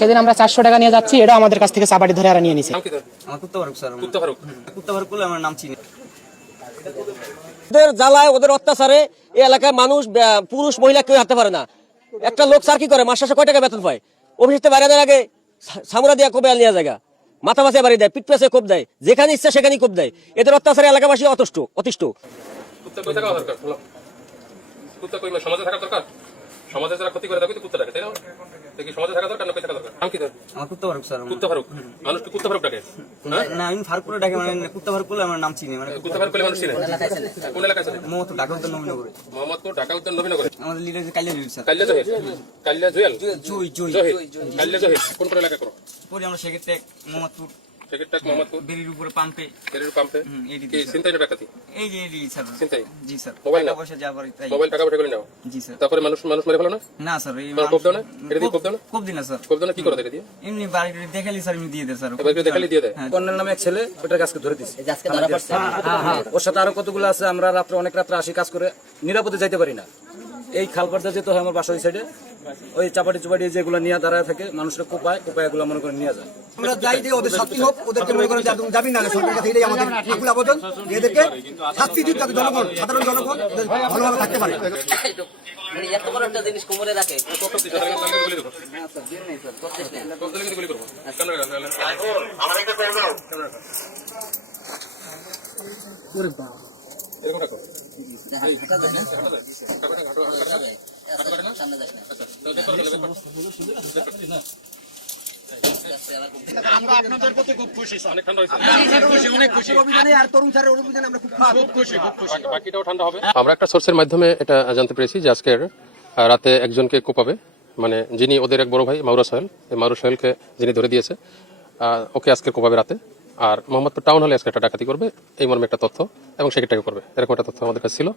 সেদিন আমরা 400 টাকা নিয়ে যাচ্ছি, এটা আমাদের কাছ থেকে চাপাটি ধরে আর নিয়ে নিছে। ওদের জ্বালায়, ওদের অত্যাচারে এই এলাকায় মানুষ, পুরুষ মহিলা কেউ হাঁটতে পারে না। একটা লোক স্যার কি করে, মাস শেষে কয় টাকা বেতন পায়? অফিসে বাইরে আগে সামুরা দিয়া কোপে নিয়ে জায়গা, মাথা মাথায় বাড়ি দেয়, পিঠ পেঁচে কোপ দেয়, যেখানে ইচ্ছা সেখানেই কোপ দেয়। এদের অত্যাচারে এলাকাবাসী অতিষ্ঠ। সমাজে থাকা দরকার, সমাজে যারা ক্ষতি করে তাকে তো কুত্তা ডাকে, তাই না? সমাজে থাকা দরকার না থাকা দরকার? নাম কি তোর? আমার কুত্তা ফারুক স্যার। কুত্তা ফারুক। মানুষ কি কুত্তা ফারুক ডাকে? না, আমি ফারুক করে ডাকে, মানে কুত্তা ফারুক করলে আমার নাম চিনি, মানে কুত্তা ফারুক করলে মানুষ চিনে? কোন এলাকায় আছে? মোহাম্মদপুর ঢাকা উদ্যান নবীনগরে। মোহাম্মদপুর ঢাকা উদ্যান নবীনগরে। আমাদের লিডার যে কালিয়া জহির স্যার। কালিয়া জহির? কালিয়া জুয়েল? জহির। কালিয়া জহির কোন কোন এলাকা করো? পরে আমরা সেক্ষেত্রে মোহাম্মদপুর, সেক্রেটারি মোহাম্মদপুর, বেরির উপরে পাম্পে, বেরির পাম্পে। কি চিন্তাই না ডাকাতি? এই যে স্যার চিন্তাই? জি স্যার। মোবাইল না? পয়সা যা পারি তাই। মোবাইল টাকা পয়সা করে নাও? জি স্যার। তারপরে মানুষ মেরে ফেলো না? না স্যার, এই কোপ দাও না? এটা দিয়ে কোপ দাও না? কোপ দিন না স্যার। কোপ দাও না? কি করো এটা দিয়ে? এমনি বাড়ি দেখালি স্যার, এমনি দিয়ে দেয় স্যার। এবার দেখালি দিয়ে দেয়। কর্নেল নামে এক ছেলে, ওটার কাজকে ধরে দিচ্ছে। ওর সাথে আরো কতগুলো আছে। আমরা রাত্রে অনেক রাত্রে আসি কাজ করে, নিরাপদে যাইতে পারি না। এই খালপাড়টা যেতে হয় আমার বাসা ওই সাইডে, ওই চাপাটি চুপাটি যেগুলো নিয়ে দাঁড়ায় থাকে, মানুষরা কোপায় এগুলো মনে করে নিয়ে যায়। আমরা যাই যে ওদের শাস্তি হোক, ওদেরকে মনে করেন একদম যাবি না, সরকারের কাছে এটাই আমাদের আকুল আবেদন। এদেরকে শাস্তি দিন যাতে জনগণ, সাধারণ জনগণ ভালোভাবে থাকতে পারে। এত বড় একটা জিনিস কোমরে রাখে। আমরা আপনাদের প্রতি খুব খুশি, অনেক ঠান্ডা হয়েছে। বাকিটাও ঠান্ডা হবে। আমরা একটা সোর্সের মাধ্যমে এটা জানতে পেরেছি যে আজকের রাতে একজনকে কোপাবে, মানে যিনি ওদের এক বড় ভাই মাউরা সোহেল, এই মাউরা সোহেলকে যিনি ধরে দিয়েছে, ওকে আজকে কোপাবে রাতে। আর মোহাম্মদপুর টাউন হলে আজকে একটা ডাকাতি করবে, এই মর্মে একটা তথ্য, এবং সেটাকে করবে, এরকম একটা তথ্য আমাদের কাছে ছিল।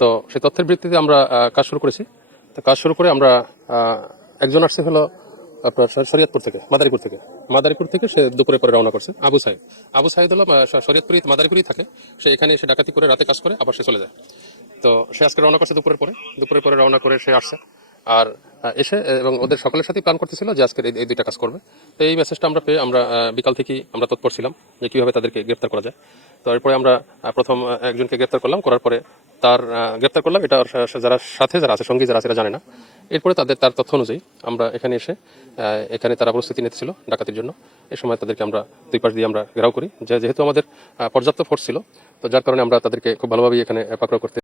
তো সেই তথ্যের ভিত্তিতে আমরা কাজ শুরু করেছি। তো কাজ শুরু করে আমরা একজন আসছে হলো আপনার শরীয়তপুর থেকে, মাদারীপুর থেকে সে দুপুরে পরে রওনা করছে। আবু সাইদ হলো শরীয়তপুরি মাদারীপুরই থাকে, সে এখানে এসে ডাকাতি করে রাতে কাজ করে আবার সে চলে যায়। তো সে আজকে রওনা করছে দুপুরের পরে রওনা করে সে আসছে, আর এসে এবং ওদের সকলের সাথে প্ল্যান করতেছিল যে আজকে এই দুইটা কাজ করবে। তো এই মেসেজটা আমরা পেয়ে আমরা বিকাল থেকেই আমরা তৎপর ছিলাম যে কিভাবে তাদেরকে গ্রেফতার করা যায়। তো এরপরে আমরা প্রথম একজনকে গ্রেফতার করার পরে তার গ্রেফতার করলাম, এটা যারা আছে সঙ্গী যারা আছে এরা জানে না। এরপরে তার তথ্য অনুযায়ী আমরা এখানে এসে এখানে তারা প্রস্তুতি নিতেছিল ডাকাতির জন্য। এই সময় তাদেরকে আমরা দুই পাশ দিয়ে আমরা ঘেরাও করি, যেহেতু আমাদের পর্যাপ্ত ফোর্স ছিল, তো যার কারণে আমরা তাদেরকে খুব ভালোভাবেই এখানে পাকড়াও করতে